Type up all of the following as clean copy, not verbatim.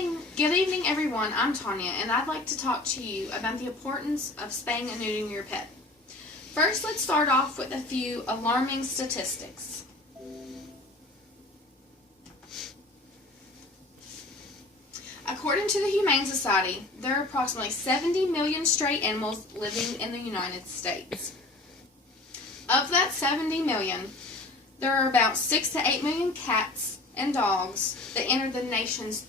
Good evening, everyone. I'm Tanya, and I'd like to talk to you about the importance of spaying and neutering your pet. First, let's start off with a few alarming statistics. According to the Humane Society, there are approximately 70 million stray animals living in the United States. Of that 70 million, there are about 6 to 8 million cats and dogs that enter the nation's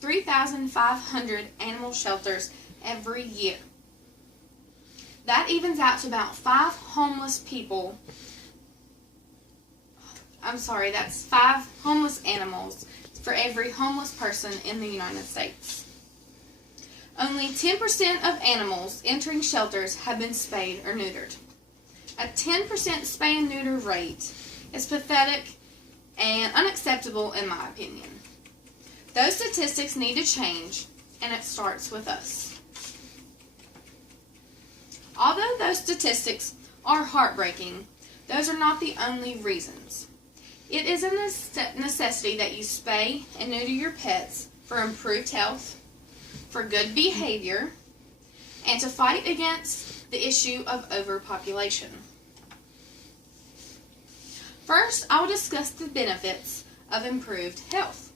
3,500 animal shelters every year. That evens out to about 5 homeless animals for every homeless person in the United States. Only 10% of animals entering shelters have been spayed or neutered. A 10% spay and neuter rate is pathetic and unacceptable in my opinion. Those statistics need to change, and it starts with us. Although those statistics are heartbreaking, those are not the only reasons. It is a necessity that you spay and neuter your pets for improved health, for good behavior, and to fight against the issue of overpopulation. First, I will discuss the benefits of improved health.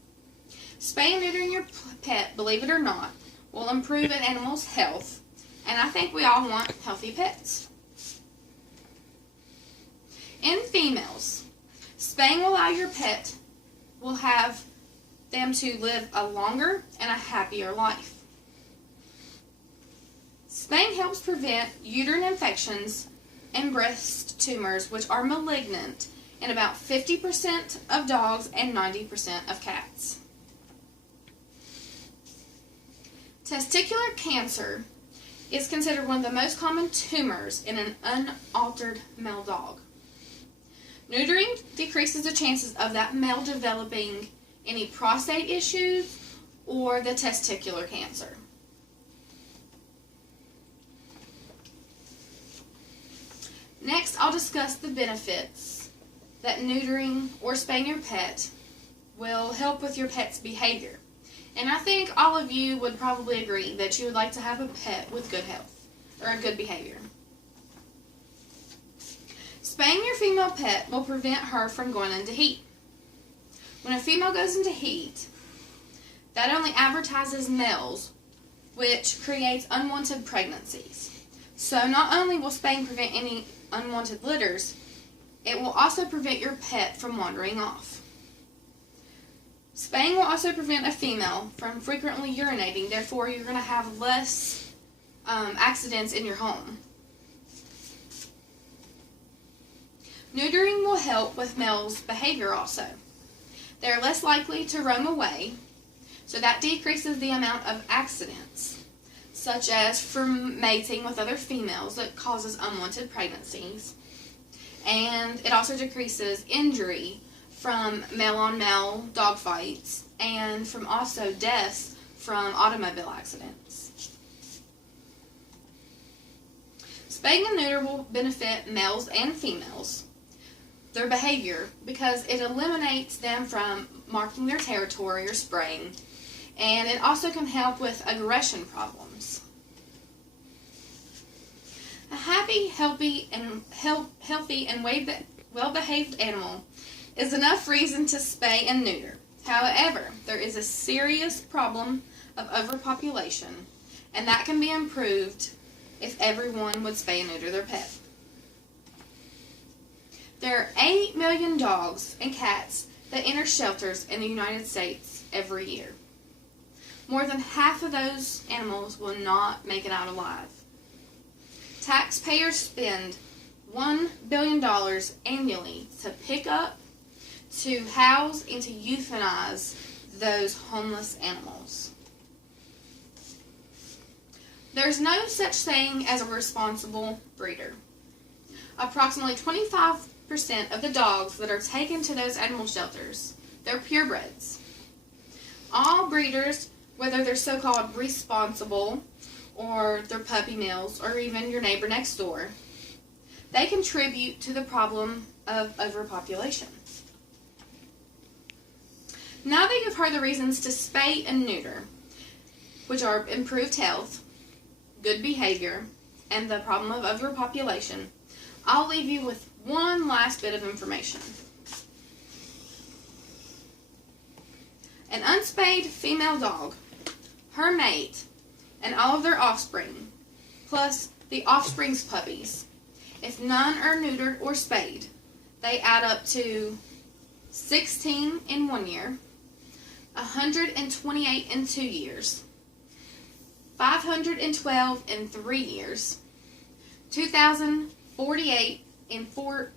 Spay and neutering your pet, believe it or not, will improve an animal's health, and I think we all want healthy pets. In females, spaying will allow your pet will have them to live a longer and a happier life. Spaying helps prevent uterine infections and breast tumors, which are malignant in about 50% of dogs and 90% of cats. Testicular cancer is considered one of the most common tumors in an unaltered male dog. Neutering decreases the chances of that male developing any prostate issues or the testicular cancer. Next, I'll discuss the benefits that neutering or spaying your pet will help with your pet's behavior. And I think all of you would probably agree that you would like to have a pet with good health or a good behavior. Spaying your female pet will prevent her from going into heat. When a female goes into heat, that only advertises males, which creates unwanted pregnancies. So not only will spaying prevent any unwanted litters, it will also prevent your pet from wandering off. Spaying will also prevent a female from frequently urinating, therefore you're going to have less accidents in your home. Neutering will help with males' behavior also. They are less likely to roam away, so that decreases the amount of accidents, such as from mating with other females that causes unwanted pregnancies. And it also decreases injury from male-on-male dog fights and from also deaths from automobile accidents. Spaying and neuter will benefit males and females, their behavior, because it eliminates them from marking their territory or spraying, and it also can help with aggression problems. A happy, healthy, and well-behaved animal is enough reason to spay and neuter. However, there is a serious problem of overpopulation, and that can be improved if everyone would spay and neuter their pet. There are 8 million dogs and cats that enter shelters in the United States every year. More than half of those animals will not make it out alive. Taxpayers spend $1 billion annually to pick up, to house, and to euthanize those homeless animals. There's no such thing as a responsible breeder. Approximately 25% of the dogs that are taken to those animal shelters, they're purebreds. All breeders, whether they're so-called responsible or they're puppy mills or even your neighbor next door, they contribute to the problem of overpopulation. Now that you've heard the reasons to spay and neuter, which are improved health, good behavior, and the problem of overpopulation, I'll leave you with one last bit of information. An unspayed female dog, her mate, and all of their offspring, plus the offspring's puppies, if none are neutered or spayed, they add up to 16 in 1 year, 128 in 2 years, 512 in 3 years, 2,048 in 4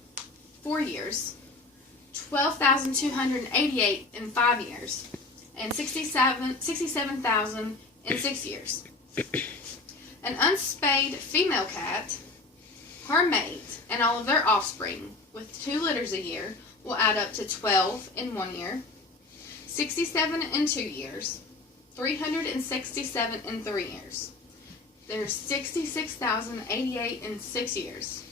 years, 12,288 in 5 years, and 67,000 in 6 years. An unspayed female cat, her mate, and all of their offspring, with 2 litters a year, will add up to 12 in 1 year, 67 in 2 years, 367 in 3 years. There's 66,088 in 6 years,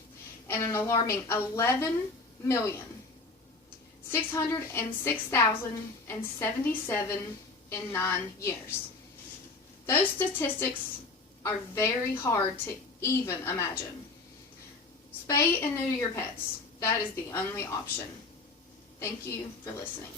and an alarming 11,606,077 in 9 years. Those statistics are very hard to even imagine. Spay and neuter your pets. That is the only option. Thank you for listening.